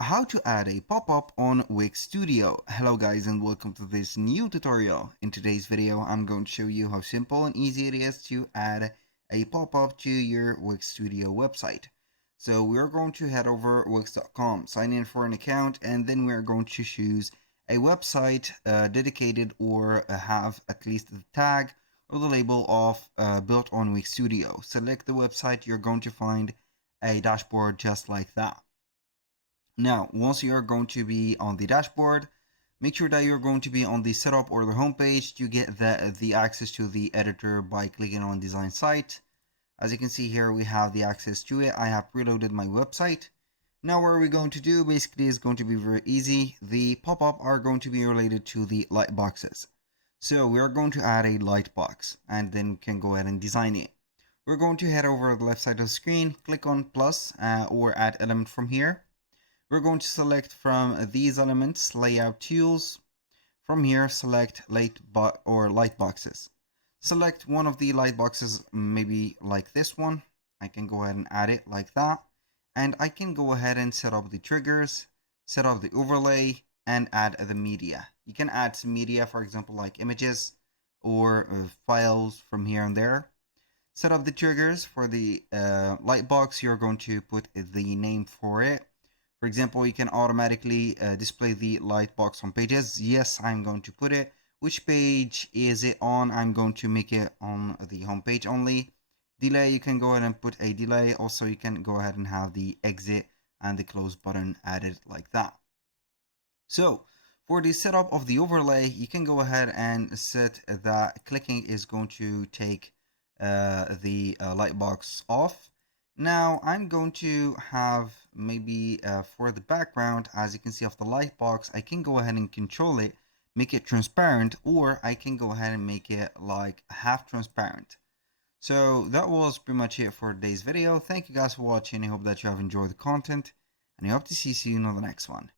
How to add a pop-up on Wix Studio. Hello guys and welcome to this new tutorial. In today's video I'm going to show you how simple and easy it is to add a pop-up to your Wix Studio website. So we're going to head over wix.com, sign in for an account, and then we're going to choose a website dedicated or have at least the tag or the label of built on Wix Studio. Select the website, you're going to find a dashboard just like that. Now, once you are going to be on the dashboard, make sure that you're going to be on the setup or the home page to get the access to the editor by clicking on design site. As you can see here, we have the access to it. I have preloaded my website. Now what we're going to do basically is going to be very easy. The pop-up are going to be related to the light boxes. So we are going to add a light box and then we can go ahead and design it. We're going to head over to the left side of the screen, click on plus or add element from here. We're going to select from these elements, layout tools. From here, select light boxes. Select one of the light boxes, maybe like this one. I can go ahead and add it like that. And I can go ahead and set up the triggers, set up the overlay, and add the media. You can add some media, for example, like images or files from here and there. Set up the triggers for the light box. You're going to put the name for it. For example, you can automatically display the light box on pages. Yes, I'm going to put it. Which page is it on? I'm going to make it on the home page only. Delay, you can go ahead and put a delay. Also, you can go ahead and have the exit and the close button added like that. So for the setup of the overlay, you can go ahead and set that clicking is going to take the light box off. Now I'm going to have maybe for the background, as you can see off the light box, I can go ahead and control it, make it transparent, or I can go ahead and make it like half transparent. So that was pretty much it for today's video. Thank you guys for watching. I hope that you have enjoyed the content and I hope to see you soon on the next one.